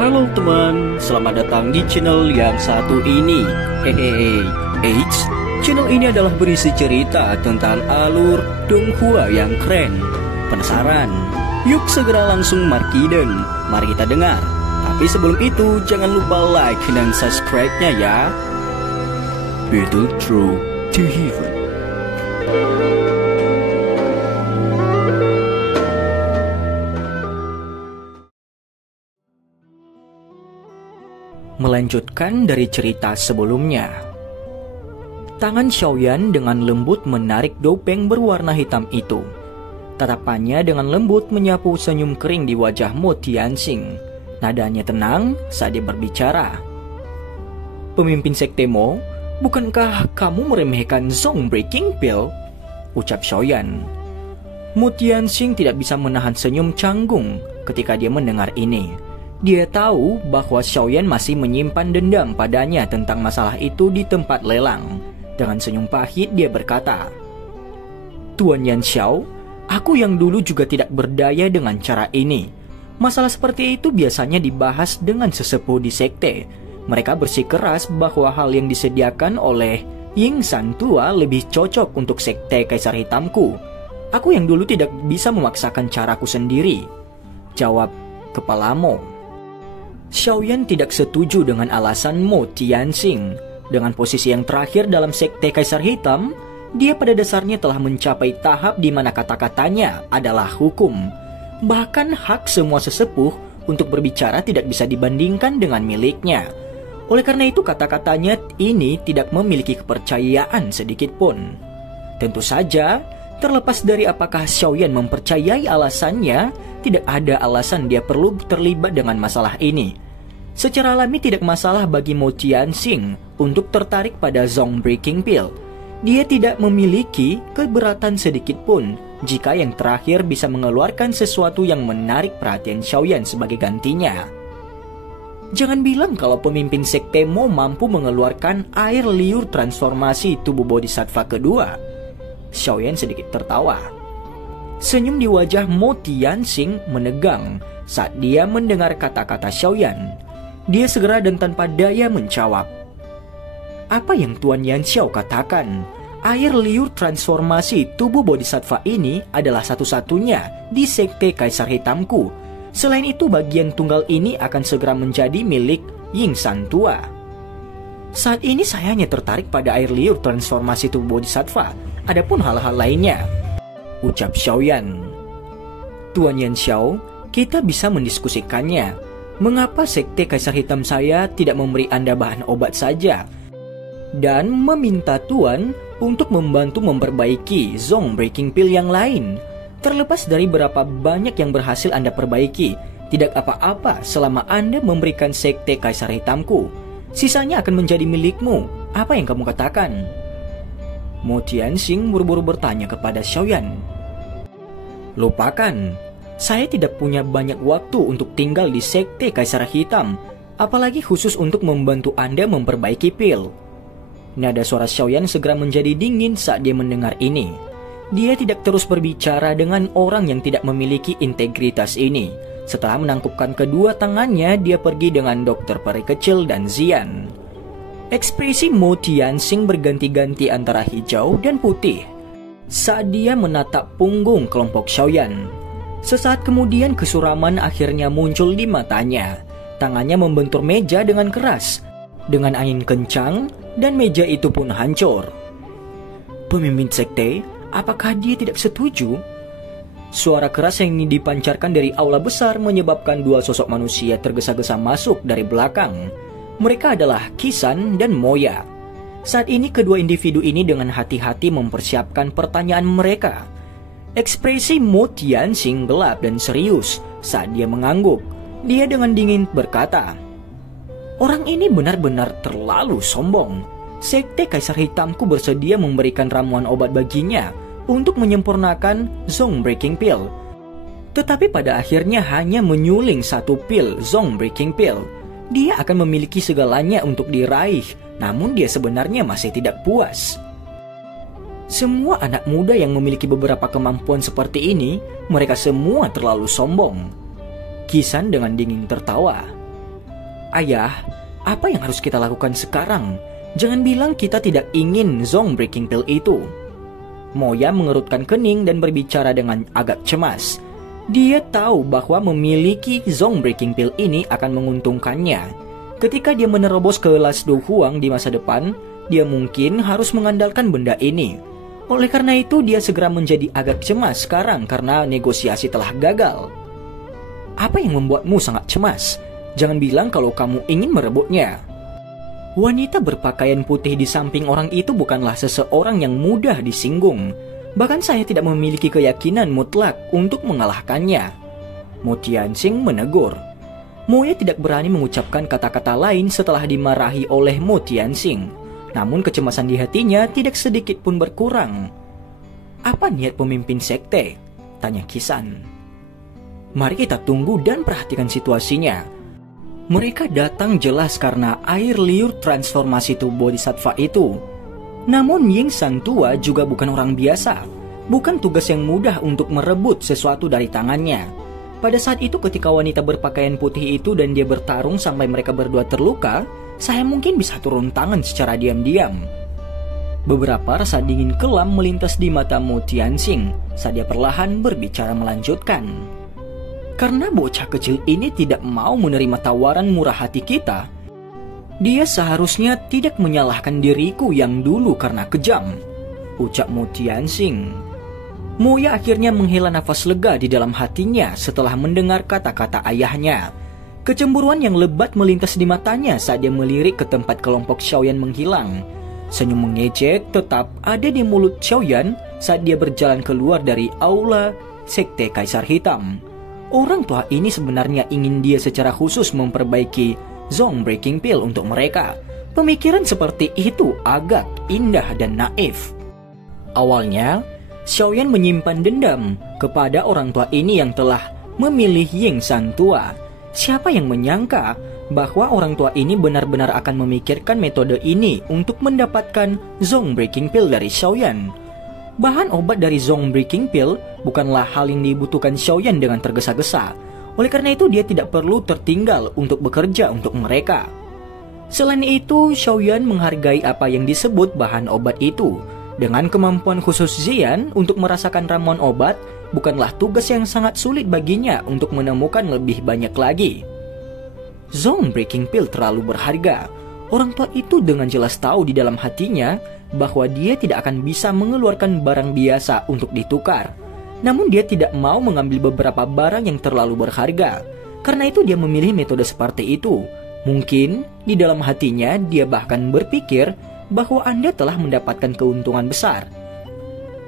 Halo teman, selamat datang di channel yang satu ini. Hehehe, channel ini adalah berisi cerita tentang alur Donghua yang keren. Penasaran? Yuk segera langsung markiden, mari kita dengar. Tapi sebelum itu, jangan lupa like dan subscribe-nya ya. Battle Through to Heaven. Melanjutkan dari cerita sebelumnya. Tangan Xiaoyan dengan lembut menarik dopeng berwarna hitam itu. Tatapannya dengan lembut menyapu senyum kering di wajah Mo Tianxing. Nadanya tenang saat dia berbicara. "Pemimpin sekte Mo, bukankah kamu meremehkan Zong Breaking Pill?" ucap Xiaoyan. Mo Tianxing tidak bisa menahan senyum canggung ketika dia mendengar ini. Dia tahu bahwa Xiaoyan masih menyimpan dendam padanya tentang masalah itu di tempat lelang. Dengan senyum pahit dia berkata, "Tuan Yan Xiao, aku yang dulu juga tidak berdaya dengan cara ini. Masalah seperti itu biasanya dibahas dengan sesepuh di sekte. Mereka bersikeras bahwa hal yang disediakan oleh Ying San tua lebih cocok untuk sekte Kaisar Hitamku. Aku yang dulu tidak bisa memaksakan caraku sendiri," jawab kepala Mo. Xiaoyan tidak setuju dengan alasan Mo Tianxing. Dengan posisi yang terakhir dalam sekte Kaisar Hitam, dia pada dasarnya telah mencapai tahap di mana kata-katanya adalah hukum. Bahkan hak semua sesepuh untuk berbicara tidak bisa dibandingkan dengan miliknya. Oleh karena itu kata-katanya ini tidak memiliki kepercayaan sedikit pun. Tentu saja, terlepas dari apakah Xiaoyan mempercayai alasannya, tidak ada alasan dia perlu terlibat dengan masalah ini. Secara alami tidak masalah bagi Mo Tianxing untuk tertarik pada Zong Breaking Pill. Dia tidak memiliki keberatan sedikit pun jika yang terakhir bisa mengeluarkan sesuatu yang menarik perhatian Xiaoyan sebagai gantinya. Jangan bilang kalau pemimpin sekte Mo mampu mengeluarkan air liur transformasi tubuh bodhisattva kedua. Xiaoyan sedikit tertawa. Senyum di wajah Mo Tianxing menegang saat dia mendengar kata-kata Xiaoyan. Dia segera dan tanpa daya menjawab, "Apa yang Tuan Yan Xiao katakan? Air liur transformasi tubuh bodhisattva ini adalah satu-satunya di sekte Kaisar Hitamku. Selain itu bagian tunggal ini akan segera menjadi milik Ying San tua. Saat ini saya hanya tertarik pada air liur transformasi tubuh bodhisattva. Adapun hal-hal lainnya," ucap Xiaoyan. "Tuan Yan Xiao, kita bisa mendiskusikannya. Mengapa sekte Kaisar Hitam saya tidak memberi Anda bahan obat saja dan meminta Tuan untuk membantu memperbaiki Zong Breaking Pill yang lain? Terlepas dari berapa banyak yang berhasil Anda perbaiki, tidak apa-apa selama Anda memberikan sekte Kaisar Hitamku. Sisanya akan menjadi milikmu. Apa yang kamu katakan?" Mo Tianxing buru-buru bertanya kepada Xiaoyan. "Lupakan. Saya tidak punya banyak waktu untuk tinggal di sekte Kaisar Hitam, apalagi khusus untuk membantu Anda memperbaiki pil." Nada suara Xiaoyan segera menjadi dingin saat dia mendengar ini. Dia tidak terus berbicara dengan orang yang tidak memiliki integritas ini. Setelah menangkupkan kedua tangannya, dia pergi dengan dokter peri kecil dan Zian. Ekspresi Mo Tianxing berganti-ganti antara hijau dan putih saat dia menatap punggung kelompok Xiaoyan. Sesaat kemudian kesuraman akhirnya muncul di matanya. Tangannya membentur meja dengan keras, dengan angin kencang, dan meja itu pun hancur. "Pemimpin sekte, apakah dia tidak setuju?" Suara keras yang dipancarkan dari aula besar menyebabkan dua sosok manusia tergesa-gesa masuk dari belakang. Mereka adalah Qisan dan Moya. Saat ini kedua individu ini dengan hati-hati mempersiapkan pertanyaan mereka. Ekspresi Mo Tianxing gelap dan serius saat dia mengangguk. Dia dengan dingin berkata, "Orang ini benar-benar terlalu sombong. Sekte Kaisar Hitamku bersedia memberikan ramuan obat baginya untuk menyempurnakan Zong Breaking Pill. Tetapi pada akhirnya hanya menyuling satu pil Zong Breaking Pill. Dia akan memiliki segalanya untuk diraih, namun dia sebenarnya masih tidak puas. Semua anak muda yang memiliki beberapa kemampuan seperti ini, mereka semua terlalu sombong." Qisan dengan dingin tertawa. Ayah, apa yang harus kita lakukan sekarang? Jangan bilang kita tidak ingin Zong Breaking Pill itu. Moya mengerutkan kening dan berbicara dengan agak cemas. Dia tahu bahwa memiliki Zong Breaking Pill ini akan menguntungkannya. Ketika dia menerobos ke Las Do Huang di masa depan, dia mungkin harus mengandalkan benda ini. Oleh karena itu, dia segera menjadi agak cemas sekarang karena negosiasi telah gagal. Apa yang membuatmu sangat cemas? Jangan bilang kalau kamu ingin merebutnya. Wanita berpakaian putih di samping orang itu bukanlah seseorang yang mudah disinggung. Bahkan saya tidak memiliki keyakinan mutlak untuk mengalahkannya. Mo Tianxing menegur. Moya tidak berani mengucapkan kata-kata lain setelah dimarahi oleh Mo Tianxing. Namun kecemasan di hatinya tidak sedikit pun berkurang. Apa niat pemimpin sekte? Tanya Kisan. Mari kita tunggu dan perhatikan situasinya. Mereka datang jelas karena air liur transformasi tubuh Bodhisattva itu. Namun Ying San tua juga bukan orang biasa. Bukan tugas yang mudah untuk merebut sesuatu dari tangannya. Pada saat itu ketika wanita berpakaian putih itu dan dia bertarung sampai mereka berdua terluka, saya mungkin bisa turun tangan secara diam-diam. Beberapa rasa dingin kelam melintas di mata Mo Tianxing saat dia perlahan berbicara melanjutkan. Karena bocah kecil ini tidak mau menerima tawaran murah hati kita, dia seharusnya tidak menyalahkan diriku yang dulu karena kejam, ucap Mo Tianxing. Moya akhirnya menghela nafas lega di dalam hatinya setelah mendengar kata-kata ayahnya. Kecemburuan yang lebat melintas di matanya saat dia melirik ke tempat kelompok Xiaoyan menghilang. Senyum mengejek tetap ada di mulut Xiaoyan saat dia berjalan keluar dari aula Sekte Kaisar Hitam. Orang tua ini sebenarnya ingin dia secara khusus memperbaiki Zong Breaking Pill untuk mereka. Pemikiran seperti itu agak indah dan naif. Awalnya, Xiaoyan menyimpan dendam kepada orang tua ini yang telah memilih Ying San tua. Siapa yang menyangka bahwa orang tua ini benar-benar akan memikirkan metode ini untuk mendapatkan Zong Breaking Pill dari Xiaoyan. Bahan obat dari Zong Breaking Pill bukanlah hal yang dibutuhkan Xiaoyan dengan tergesa-gesa. Oleh karena itu dia tidak perlu tertinggal untuk bekerja untuk mereka. Selain itu, Xiaoyan menghargai apa yang disebut bahan obat itu. Dengan kemampuan khusus Zian untuk merasakan ramuan obat, bukanlah tugas yang sangat sulit baginya untuk menemukan lebih banyak lagi. Zong Breaking Pill terlalu berharga. Orang tua itu dengan jelas tahu di dalam hatinya bahwa dia tidak akan bisa mengeluarkan barang biasa untuk ditukar. Namun dia tidak mau mengambil beberapa barang yang terlalu berharga. Karena itu dia memilih metode seperti itu. Mungkin di dalam hatinya dia bahkan berpikir bahwa Anda telah mendapatkan keuntungan besar.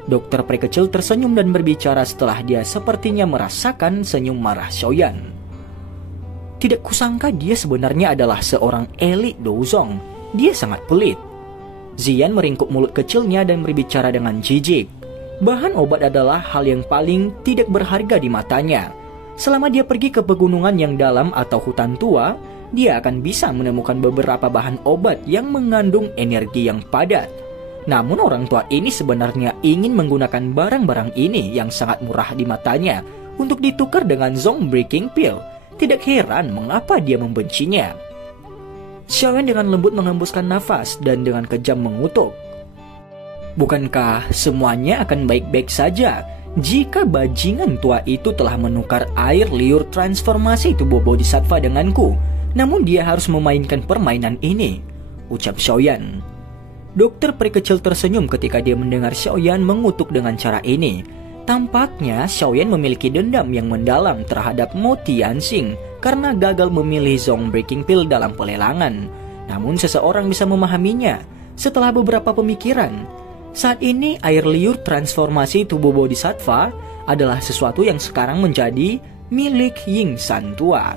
Dokter pria kecil tersenyum dan berbicara setelah dia sepertinya merasakan senyum marah Xiaoyan. Tidak kusangka dia sebenarnya adalah seorang elit Douzong. Dia sangat pelit. Zian meringkuk mulut kecilnya dan berbicara dengan jijik. Bahan obat adalah hal yang paling tidak berharga di matanya. Selama dia pergi ke pegunungan yang dalam atau hutan tua, dia akan bisa menemukan beberapa bahan obat yang mengandung energi yang padat. Namun orang tua ini sebenarnya ingin menggunakan barang-barang ini yang sangat murah di matanya untuk ditukar dengan Zong Breaking Pill. Tidak heran mengapa dia membencinya. Xiaoyan dengan lembut menghembuskan nafas dan dengan kejam mengutuk. Bukankah semuanya akan baik-baik saja jika bajingan tua itu telah menukar air liur transformasi tubuh Bodhisattva denganku? Namun dia harus memainkan permainan ini, ucap Xiaoyan. Dokter pria kecil tersenyum ketika dia mendengar Xiaoyan mengutuk dengan cara ini. Tampaknya Xiaoyan memiliki dendam yang mendalam terhadap Mo Tianxing karena gagal memilih Zong Breaking Pill dalam pelelangan. Namun seseorang bisa memahaminya setelah beberapa pemikiran. Saat ini air liur transformasi tubuh Bodhisattva adalah sesuatu yang sekarang menjadi milik Ying San tua.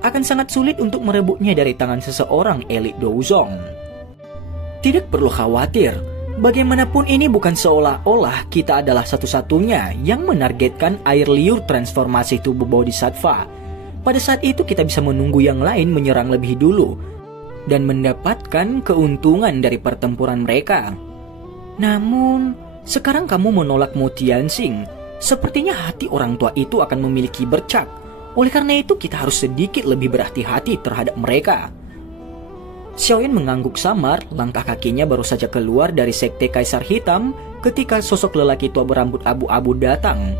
Akan sangat sulit untuk merebutnya dari tangan seseorang elit Douzong. Tidak perlu khawatir, bagaimanapun ini bukan seolah-olah kita adalah satu-satunya yang menargetkan air liur transformasi tubuh Bodhisattva. Pada saat itu kita bisa menunggu yang lain menyerang lebih dulu dan mendapatkan keuntungan dari pertempuran mereka. Namun, sekarang kamu menolak Mo Tianxing. Sepertinya hati orang tua itu akan memiliki bercak. Oleh karena itu kita harus sedikit lebih berhati-hati terhadap mereka. Xiaoyan mengangguk samar, langkah kakinya baru saja keluar dari sekte Kaisar Hitam ketika sosok lelaki tua berambut abu-abu datang.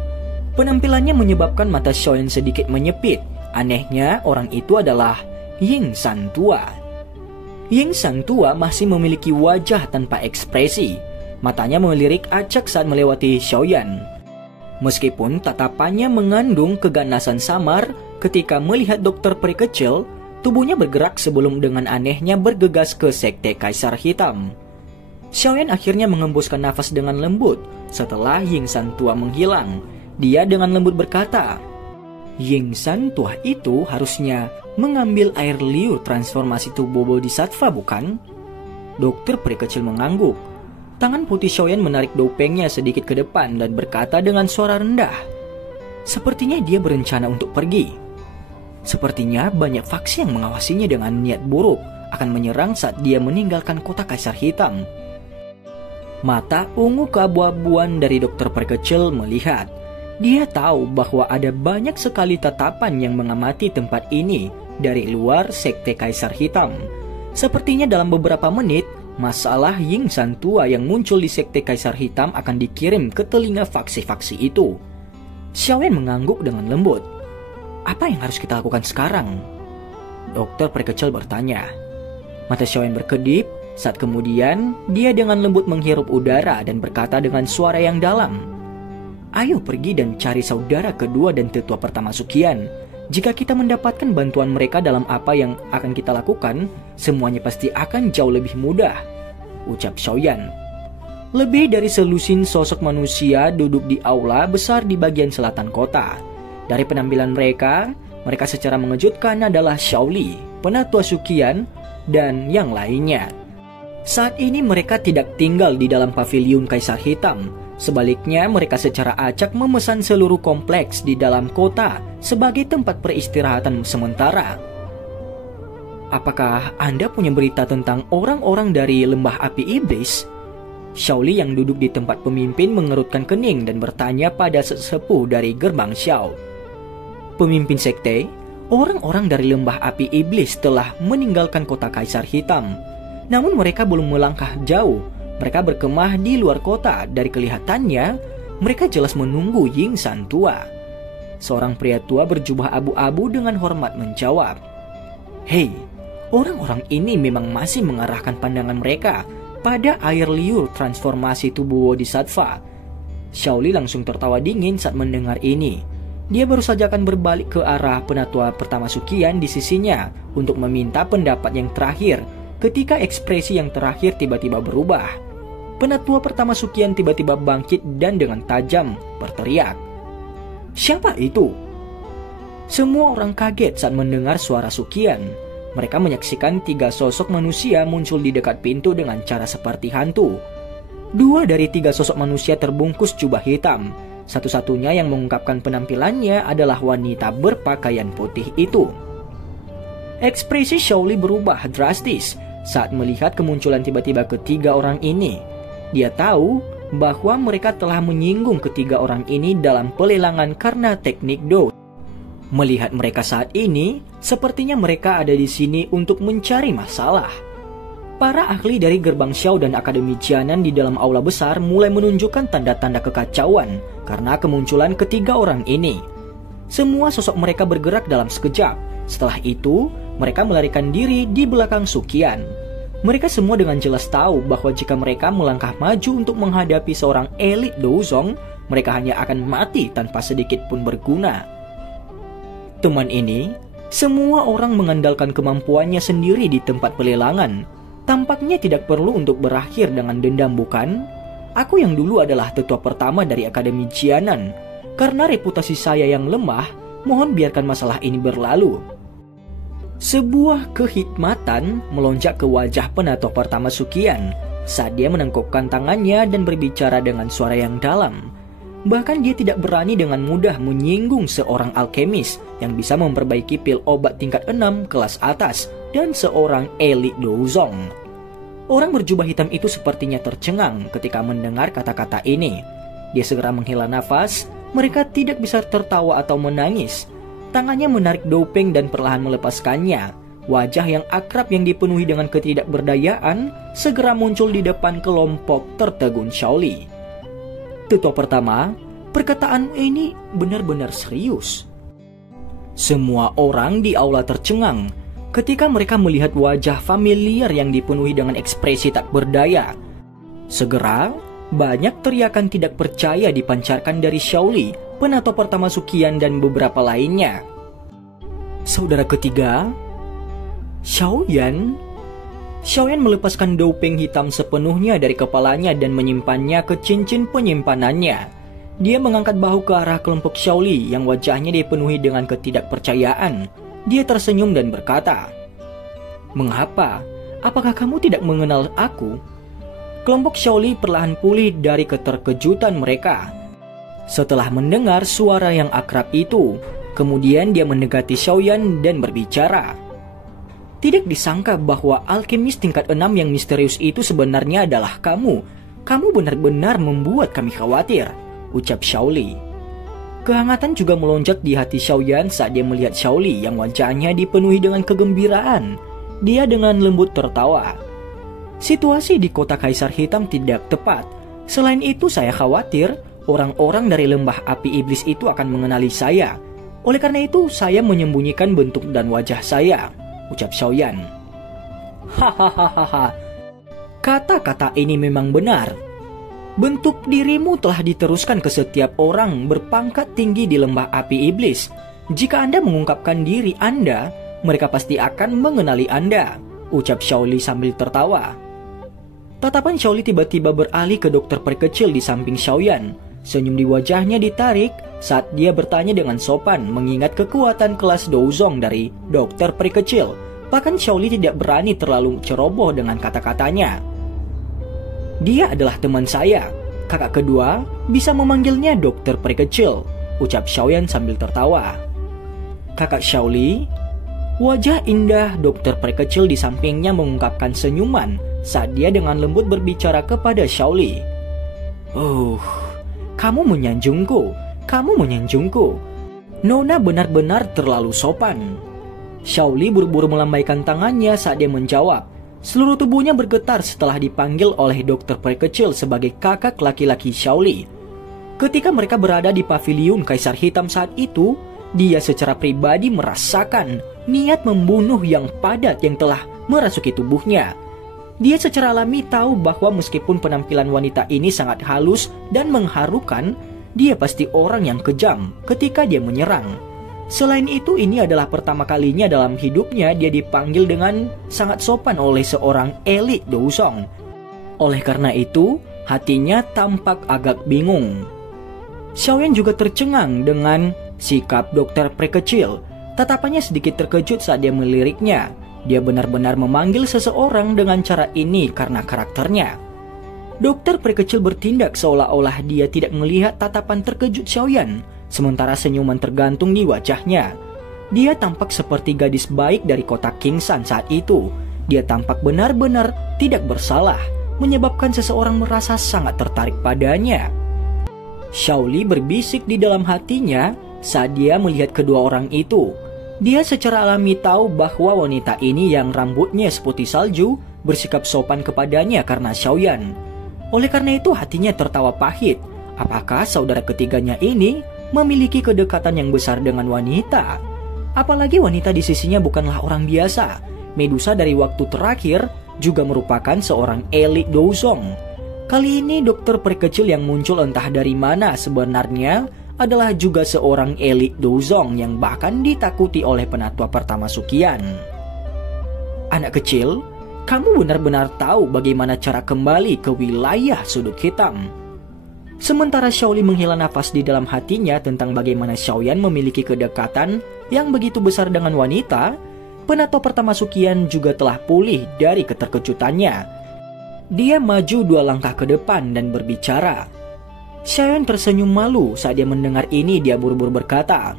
Penampilannya menyebabkan mata Xiaoyan sedikit menyepit. Anehnya, orang itu adalah Ying San tua. Ying San tua masih memiliki wajah tanpa ekspresi. Matanya melirik acak saat melewati Xiaoyan. Meskipun tatapannya mengandung keganasan samar, ketika melihat dokter peri kecil, tubuhnya bergerak sebelum dengan anehnya bergegas ke sekte Kaisar Hitam. Xiaoyan akhirnya mengembuskan nafas dengan lembut setelah Ying San tua menghilang. Dia dengan lembut berkata, Ying San tua itu harusnya mengambil air liur transformasi tubuh bodhisattva, bukan? Dokter peri kecil mengangguk. Tangan putih Xiaoyan menarik dopengnya sedikit ke depan dan berkata dengan suara rendah, sepertinya dia berencana untuk pergi. Sepertinya banyak faksi yang mengawasinya dengan niat buruk akan menyerang saat dia meninggalkan kota Kaisar Hitam. Mata ungu keabu-abuan dari dokter peri kecil melihat. Dia tahu bahwa ada banyak sekali tatapan yang mengamati tempat ini dari luar sekte Kaisar Hitam. Sepertinya dalam beberapa menit, masalah Ying San tua yang muncul di sekte Kaisar Hitam akan dikirim ke telinga faksi-faksi itu. Xiaoyan mengangguk dengan lembut. Apa yang harus kita lakukan sekarang? Dokter peri kecil bertanya. Mata Xiaoyan berkedip, saat kemudian dia dengan lembut menghirup udara dan berkata dengan suara yang dalam. Ayo pergi dan cari saudara kedua dan tetua pertama Suqian. Jika kita mendapatkan bantuan mereka dalam apa yang akan kita lakukan, semuanya pasti akan jauh lebih mudah, ucap Xiaoyan. Lebih dari selusin sosok manusia duduk di aula besar di bagian selatan kota. Dari penampilan mereka secara mengejutkan adalah Xiaoli, penatua Suqian, dan yang lainnya. Saat ini mereka tidak tinggal di dalam paviliun Kaisar Hitam. Sebaliknya, mereka secara acak memesan seluruh kompleks di dalam kota sebagai tempat peristirahatan sementara. Apakah Anda punya berita tentang orang-orang dari Lembah Api Iblis? Xiaoli yang duduk di tempat pemimpin mengerutkan kening dan bertanya pada sesepuh dari gerbang Xiao. Pemimpin sekte, orang-orang dari Lembah Api Iblis telah meninggalkan kota Kaisar Hitam. Namun mereka belum melangkah jauh. Mereka berkemah di luar kota. Dari kelihatannya, mereka jelas menunggu Ying San tua. Seorang pria tua berjubah abu-abu dengan hormat menjawab, Hei, orang-orang ini memang masih mengarahkan pandangan mereka pada air liur transformasi tubuh bodhisattva. Xiaoli langsung tertawa dingin saat mendengar ini. Dia baru saja akan berbalik ke arah penatua pertama Suqian di sisinya untuk meminta pendapat yang terakhir ketika ekspresi yang terakhir tiba-tiba berubah. Penatua pertama Suqian tiba-tiba bangkit dan dengan tajam berteriak, Siapa itu? Semua orang kaget saat mendengar suara Suqian. Mereka menyaksikan 3 sosok manusia muncul di dekat pintu dengan cara seperti hantu. 2 dari 3 sosok manusia terbungkus jubah hitam. Satu-satunya yang mengungkapkan penampilannya adalah wanita berpakaian putih itu. Ekspresi Xiaoli berubah drastis saat melihat kemunculan tiba-tiba ketiga orang ini. Dia tahu bahwa mereka telah menyinggung ketiga orang ini dalam pelelangan karena teknik Do. Melihat mereka saat ini, sepertinya mereka ada di sini untuk mencari masalah. Para ahli dari gerbang Xiao dan Akademi Jianan di dalam aula besar mulai menunjukkan tanda-tanda kekacauan karena kemunculan ketiga orang ini. Semua sosok mereka bergerak dalam sekejap. Setelah itu, mereka melarikan diri di belakang Suqian. Mereka semua dengan jelas tahu bahwa jika mereka melangkah maju untuk menghadapi seorang elit Douzong, mereka hanya akan mati tanpa sedikit pun berguna. Teman ini, semua orang mengandalkan kemampuannya sendiri di tempat pelelangan. Tampaknya tidak perlu untuk berakhir dengan dendam, bukan? Aku yang dulu adalah tetua pertama dari Akademi Jianan. Karena reputasi saya yang lemah, mohon biarkan masalah ini berlalu. Sebuah kehikmatan melonjak ke wajah penatua pertama Suqian saat dia menengkupkan tangannya dan berbicara dengan suara yang dalam. Bahkan dia tidak berani dengan mudah menyinggung seorang alkemis yang bisa memperbaiki pil obat tingkat 6 kelas atas dan seorang elit Douzong. Orang berjubah hitam itu sepertinya tercengang ketika mendengar kata-kata ini. Dia segera menghela nafas. Mereka tidak bisa tertawa atau menangis. Tangannya menarik dopeng dan perlahan melepaskannya. Wajah yang akrab yang dipenuhi dengan ketidakberdayaan segera muncul di depan kelompok tertegun Shaoli. Tetua pertama, perkataanmu ini benar-benar serius. Semua orang di aula tercengang ketika mereka melihat wajah familiar yang dipenuhi dengan ekspresi tak berdaya. Segera, banyak teriakan tidak percaya dipancarkan dari Shaoli, penatua pertama Sukian dan beberapa lainnya. Saudara ketiga, Xiaoyan melepaskan dopeng hitam sepenuhnya dari kepalanya dan menyimpannya ke cincin penyimpanannya. Dia mengangkat bahu ke arah kelompok Shaoli yang wajahnya dipenuhi dengan ketidakpercayaan. Dia tersenyum dan berkata, "Mengapa? Apakah kamu tidak mengenal aku?" Kelompok Shaoli perlahan pulih dari keterkejutan mereka. Setelah mendengar suara yang akrab itu, kemudian dia mendekati Xiaoyan dan berbicara. "Tidak disangka bahwa alkemis tingkat 6 yang misterius itu sebenarnya adalah kamu. Kamu benar-benar membuat kami khawatir," ucap Shaoli. Kehangatan juga melonjak di hati Xiaoyan saat dia melihat Shaoli yang wajahnya dipenuhi dengan kegembiraan. Dia dengan lembut tertawa. "Situasi di kota Kaisar Hitam tidak tepat. Selain itu saya khawatir orang-orang dari lembah api iblis itu akan mengenali saya. Oleh karena itu saya menyembunyikan bentuk dan wajah saya," ucap Xiaoyan. "Hahaha. Kata-kata ini memang benar. Bentuk dirimu telah diteruskan ke setiap orang berpangkat tinggi di lembah api iblis. Jika Anda mengungkapkan diri Anda, mereka pasti akan mengenali Anda," ucap Shaoli sambil tertawa. Tatapan Shaoli tiba-tiba beralih ke dokter perkecil di samping Xiaoyan. Senyum di wajahnya ditarik saat dia bertanya dengan sopan mengingat kekuatan kelas Douzong dari dokter peri kecil. Bahkan Shaoli tidak berani terlalu ceroboh dengan kata-katanya. "Dia adalah teman saya. Kakak kedua bisa memanggilnya dokter peri kecil," ucap Xiaoyan sambil tertawa. "Kakak Shaoli?" Wajah indah dokter peri kecil di sampingnya mengungkapkan senyuman saat dia dengan lembut berbicara kepada Shaoli. "Oh, kamu menyanjungku. Kamu menyanjungku. Nona benar-benar terlalu sopan." Shaoli buru-buru melambaikan tangannya saat dia menjawab. Seluruh tubuhnya bergetar setelah dipanggil oleh dokter peri kecil sebagai kakak laki-laki Shaoli. Ketika mereka berada di paviliun Kaisar Hitam saat itu, dia secara pribadi merasakan niat membunuh yang padat yang telah merasuki tubuhnya. Dia secara alami tahu bahwa meskipun penampilan wanita ini sangat halus dan mengharukan, dia pasti orang yang kejam ketika dia menyerang. Selain itu, ini adalah pertama kalinya dalam hidupnya dia dipanggil dengan sangat sopan oleh seorang elit Douzong. Oleh karena itu, hatinya tampak agak bingung. Xiaoyan juga tercengang dengan sikap dokter peri kecil. Tatapannya sedikit terkejut saat dia meliriknya. Dia benar-benar memanggil seseorang dengan cara ini karena karakternya. Dokter peri kecil bertindak seolah-olah dia tidak melihat tatapan terkejut Xiaoyan, sementara senyuman tergantung di wajahnya. Dia tampak seperti gadis baik dari kota Kingsan saat itu. Dia tampak benar-benar tidak bersalah, menyebabkan seseorang merasa sangat tertarik padanya. Shaoli berbisik di dalam hatinya saat dia melihat kedua orang itu. Dia secara alami tahu bahwa wanita ini yang rambutnya seputih salju bersikap sopan kepadanya karena Xiaoyan. Oleh karena itu hatinya tertawa pahit. Apakah saudara ketiganya ini memiliki kedekatan yang besar dengan wanita? Apalagi wanita di sisinya bukanlah orang biasa. Medusa dari waktu terakhir juga merupakan seorang elit Douzong. Kali ini dokter peri kecil yang muncul entah dari mana sebenarnya adalah juga seorang elit Douzong yang bahkan ditakuti oleh penatua pertama Sukian. "Anak kecil, kamu benar-benar tahu bagaimana cara kembali ke wilayah sudut hitam." Sementara Shaoli menghela nafas di dalam hatinya tentang bagaimana Xiaoyan memiliki kedekatan yang begitu besar dengan wanita, penatua pertama Sukian juga telah pulih dari keterkejutannya. Dia maju 2 langkah ke depan dan berbicara. Xiaoyan tersenyum malu saat dia mendengar ini. Dia buru-buru berkata,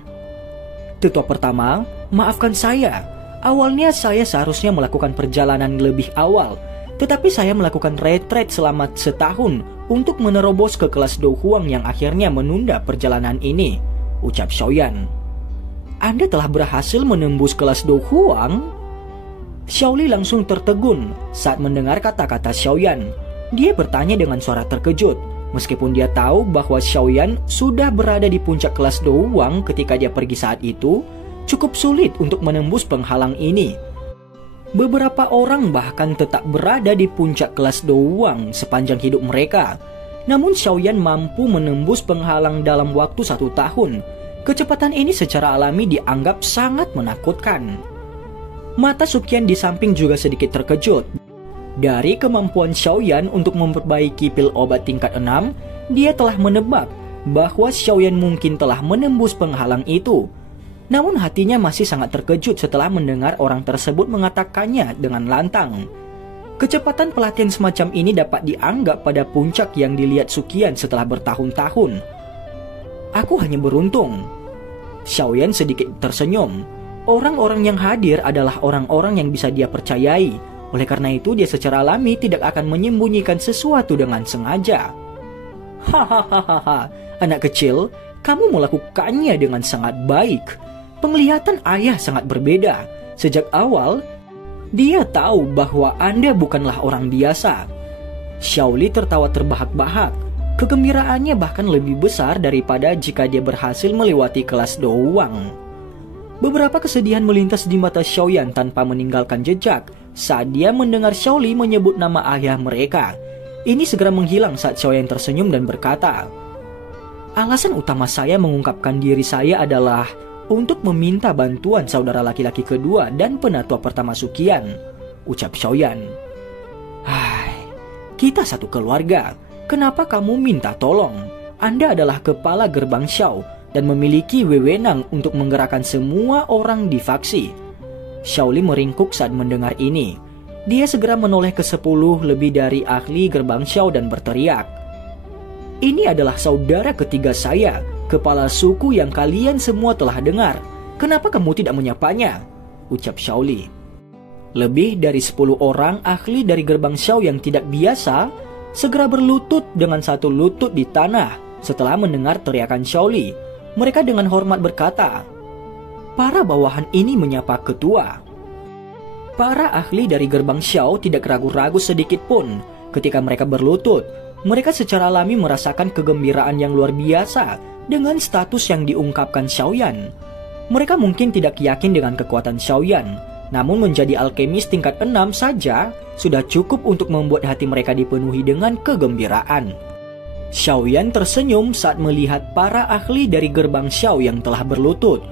"Tetua pertama, maafkan saya. Awalnya saya seharusnya melakukan perjalanan lebih awal, tetapi saya melakukan retret selama setahun untuk menerobos ke kelas Do Huang yang akhirnya menunda perjalanan ini," ucap Xiaoyan. Anda telah berhasil menembus kelas Do Huang? Xiaoli langsung tertegun saat mendengar kata-kata Xiaoyan. Dia bertanya dengan suara terkejut, meskipun dia tahu bahwa Xiaoyan sudah berada di puncak kelas Do Huang ketika dia pergi saat itu. Cukup sulit untuk menembus penghalang ini. Beberapa orang bahkan tetap berada di puncak kelas Do Huang sepanjang hidup mereka. Namun Xiaoyan mampu menembus penghalang dalam waktu 1 tahun. Kecepatan ini secara alami dianggap sangat menakutkan. Mata Suqian di samping juga sedikit terkejut. Dari kemampuan Xiaoyan untuk memperbaiki pil obat tingkat 6, dia telah menebak bahwa Xiaoyan mungkin telah menembus penghalang itu. Namun hatinya masih sangat terkejut setelah mendengar orang tersebut mengatakannya dengan lantang. Kecepatan pelatihan semacam ini dapat dianggap pada puncak yang dilihat Suqian setelah bertahun-tahun. Aku hanya beruntung. Xiaoyan sedikit tersenyum. Orang-orang yang hadir adalah orang-orang yang bisa dia percayai. Oleh karena itu dia secara alami tidak akan menyembunyikan sesuatu dengan sengaja. Hahaha, anak kecil, kamu melakukannya dengan sangat baik. Penglihatan ayah sangat berbeda. Sejak awal, dia tahu bahwa Anda bukanlah orang biasa. Xiaoli tertawa terbahak-bahak. Kegembiraannya bahkan lebih besar daripada jika dia berhasil melewati kelas Do Huang. Beberapa kesedihan melintas di mata Xiaoyan tanpa meninggalkan jejak saat dia mendengar Xiaoli menyebut nama ayah mereka. Ini segera menghilang saat Xiaoyan tersenyum dan berkata, "Alasan utama saya mengungkapkan diri saya adalah untuk meminta bantuan saudara laki-laki kedua dan penatua pertama Suqian," ucap Xiaoyan. "Hai, kita satu keluarga. Kenapa kamu minta tolong? Anda adalah kepala gerbang Xiao dan memiliki wewenang untuk menggerakkan semua orang di faksi." Xiaoli meringkuk saat mendengar ini. Dia segera menoleh ke 10 lebih dari ahli gerbang Xiao dan berteriak, "Ini adalah saudara ketiga saya, kepala suku yang kalian semua telah dengar. Kenapa kamu tidak menyapanya?" ucap Xiaoli. Lebih dari 10 orang ahli dari gerbang Xiao yang tidak biasa segera berlutut dengan satu lutut di tanah setelah mendengar teriakan Xiaoli. Mereka dengan hormat berkata, "Para bawahan ini menyapa ketua." Para ahli dari gerbang Xiao tidak ragu-ragu sedikit pun ketika mereka berlutut. Mereka secara alami merasakan kegembiraan yang luar biasa dengan status yang diungkapkan Xiaoyan. Mereka mungkin tidak yakin dengan kekuatan Xiaoyan, namun menjadi alkemis tingkat 6 saja sudah cukup untuk membuat hati mereka dipenuhi dengan kegembiraan. Xiaoyan tersenyum saat melihat para ahli dari gerbang Xiao yang telah berlutut.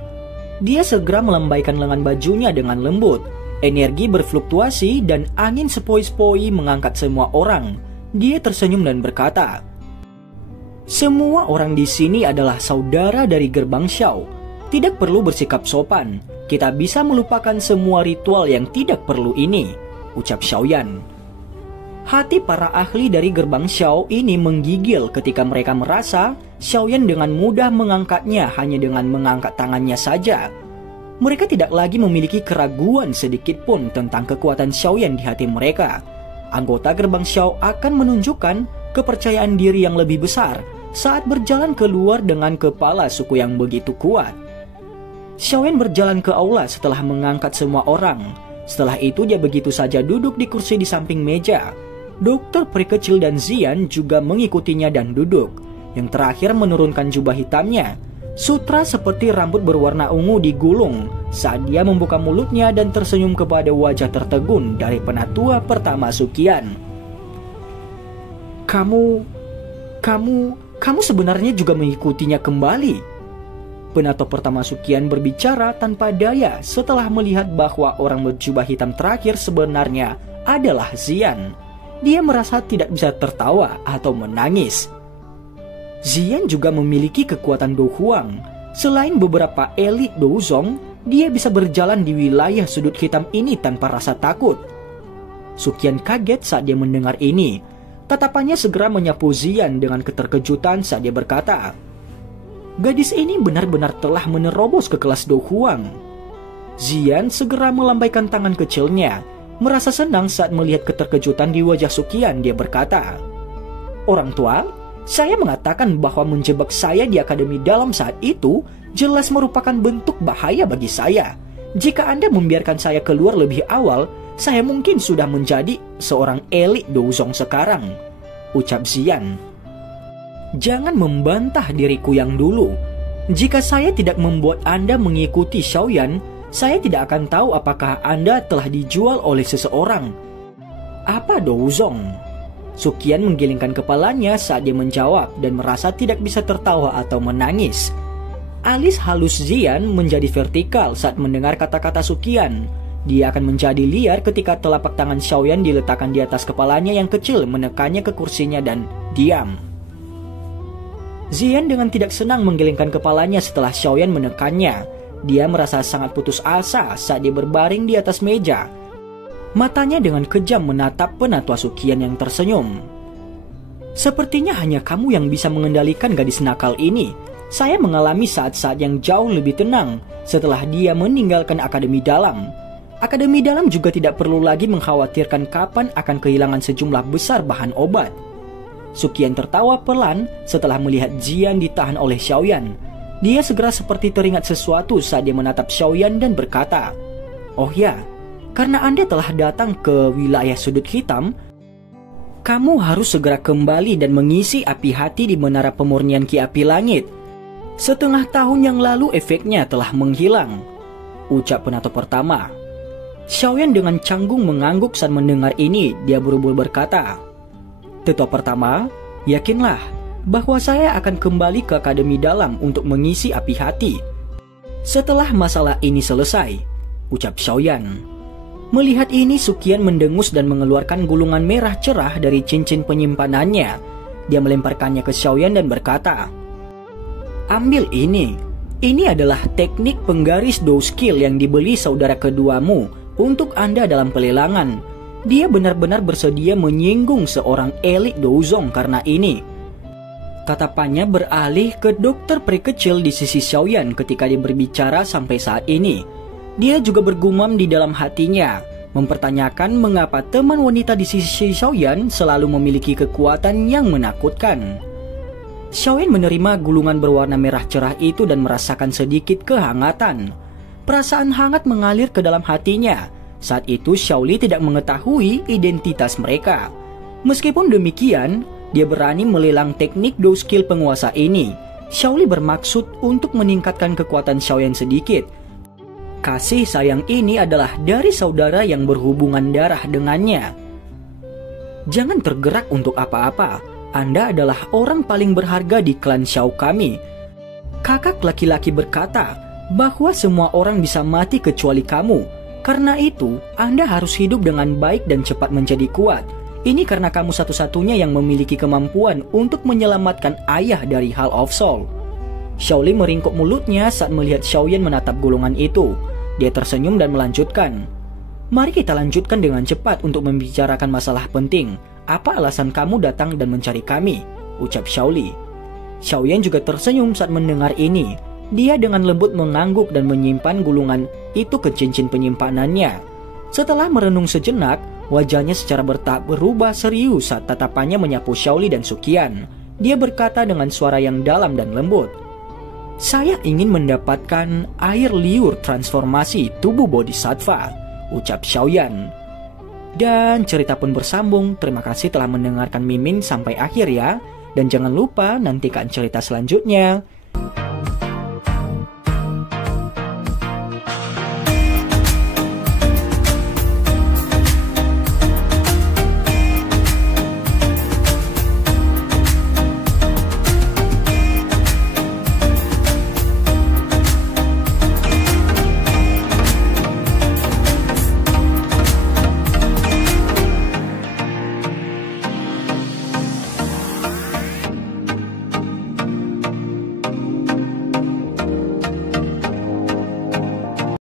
Dia segera melambaikan lengan bajunya dengan lembut. Energi berfluktuasi dan angin sepoi-sepoi mengangkat semua orang. Dia tersenyum dan berkata, "Semua orang di sini adalah saudara dari gerbang Xiao. Tidak perlu bersikap sopan. Kita bisa melupakan semua ritual yang tidak perlu ini," ucap Xiaoyan. Hati para ahli dari gerbang Xiao ini menggigil ketika mereka merasa Xiaoyan dengan mudah mengangkatnya hanya dengan mengangkat tangannya saja. Mereka tidak lagi memiliki keraguan sedikit pun tentang kekuatan Xiaoyan di hati mereka. Anggota gerbang Xiao akan menunjukkan kepercayaan diri yang lebih besar saat berjalan keluar dengan kepala suku yang begitu kuat. Xiaoyan berjalan ke aula setelah mengangkat semua orang. Setelah itu dia begitu saja duduk di kursi di samping meja. Dokter peri kecil dan Zian juga mengikutinya dan duduk. Yang terakhir menurunkan jubah hitamnya. Sutra seperti rambut berwarna ungu digulung saat dia membuka mulutnya dan tersenyum kepada wajah tertegun dari penatua pertama Suqian. Kamu sebenarnya juga mengikutinya kembali?" Penatua pertama Suqian berbicara tanpa daya setelah melihat bahwa orang berjubah hitam terakhir sebenarnya adalah Zian. Dia merasa tidak bisa tertawa atau menangis. Zian juga memiliki kekuatan Do Huang. Selain beberapa elit Do Zong, dia bisa berjalan di wilayah sudut hitam ini tanpa rasa takut. Suqian kaget saat dia mendengar ini. Tatapannya segera menyapu Zian dengan keterkejutan saat dia berkata, "Gadis ini benar-benar telah menerobos ke kelas Do Huang." Zian segera melambaikan tangan kecilnya. Merasa senang saat melihat keterkejutan di wajah Suqian, dia berkata, "Orang tua, Saya mengatakan bahwa menjebak saya di akademi dalam saat itu jelas merupakan bentuk bahaya bagi saya. Jika Anda membiarkan saya keluar lebih awal, saya mungkin sudah menjadi seorang elit Douzong sekarang, ucap Zian. Jangan membantah diriku yang dulu. Jika saya tidak membuat Anda mengikuti Xiaoyan, saya tidak akan tahu apakah Anda telah dijual oleh seseorang. Apa Douzong? Sukian menggelengkan kepalanya saat dia menjawab dan merasa tidak bisa tertawa atau menangis. Alis halus Zian menjadi vertikal saat mendengar kata-kata Sukian. Dia akan menjadi liar ketika telapak tangan Xiaoyan diletakkan di atas kepalanya yang kecil, menekannya ke kursinya dan diam. Zian dengan tidak senang menggelengkan kepalanya setelah Xiaoyan menekannya. Dia merasa sangat putus asa saat dia berbaring di atas meja. Matanya dengan kejam menatap penatua Sukian yang tersenyum. Sepertinya hanya kamu yang bisa mengendalikan gadis nakal ini. Saya mengalami saat-saat yang jauh lebih tenang setelah dia meninggalkan Akademi Dalam. Akademi Dalam juga tidak perlu lagi mengkhawatirkan kapan akan kehilangan sejumlah besar bahan obat. Sukian tertawa pelan setelah melihat Zian ditahan oleh Xiaoyan. Dia segera seperti teringat sesuatu saat dia menatap Xiaoyan dan berkata, "Oh ya, karena Anda telah datang ke wilayah sudut hitam, kamu harus segera kembali dan mengisi api hati di menara pemurnian Ki Api Langit. Setengah tahun yang lalu efeknya telah menghilang," ucap penatua pertama. Xiaoyan dengan canggung mengangguk saat mendengar ini. Dia buru-buru berkata, "Tetua pertama, yakinlah bahwa saya akan kembali ke Akademi Dalam untuk mengisi api hati setelah masalah ini selesai," ucap Xiaoyan. Melihat ini, Sukian mendengus dan mengeluarkan gulungan merah cerah dari cincin penyimpanannya. Dia melemparkannya ke Xiaoyan dan berkata, "Ambil ini. Ini adalah teknik penggaris Dou Skill yang dibeli saudara keduamu untuk Anda dalam pelelangan. Dia benar-benar bersedia menyinggung seorang elit Douzong karena ini." Tatapannya beralih ke dokter peri kecil di sisi Xiaoyan ketika dia berbicara sampai saat ini. Dia juga bergumam di dalam hatinya, mempertanyakan mengapa teman wanita di sisi Xiaoyan selalu memiliki kekuatan yang menakutkan. Xiaoyan menerima gulungan berwarna merah cerah itu dan merasakan sedikit kehangatan. Perasaan hangat mengalir ke dalam hatinya. Saat itu Xiaoli tidak mengetahui identitas mereka. Meskipun demikian, dia berani melelang teknik Dou Skill penguasa ini. Xiaoli bermaksud untuk meningkatkan kekuatan Xiaoyan sedikit. Kasih sayang ini adalah dari saudara yang berhubungan darah dengannya. Jangan tergerak untuk apa-apa. Anda adalah orang paling berharga di klan Xiao kami. Kakak laki-laki berkata bahwa semua orang bisa mati kecuali kamu. Karena itu, Anda harus hidup dengan baik dan cepat menjadi kuat. Ini karena kamu satu-satunya yang memiliki kemampuan untuk menyelamatkan ayah dari Hall of Soul. Xiaoli meringkuk mulutnya saat melihat Xiaoyan menatap golongan itu. Dia tersenyum dan melanjutkan, "Mari kita lanjutkan dengan cepat untuk membicarakan masalah penting. Apa alasan kamu datang dan mencari kami?" ucap Xiaoli. Xiaoyan juga tersenyum saat mendengar ini. Dia dengan lembut mengangguk dan menyimpan gulungan itu ke cincin penyimpanannya. Setelah merenung sejenak, wajahnya secara bertahap berubah serius saat tatapannya menyapu Xiaoli dan Sukian. Dia berkata dengan suara yang dalam dan lembut, "Saya ingin mendapatkan air liur transformasi tubuh Bodhisattva," ucap Xiaoyan. Dan cerita pun bersambung. Terima kasih telah mendengarkan Mimin sampai akhir ya. Dan jangan lupa nantikan cerita selanjutnya.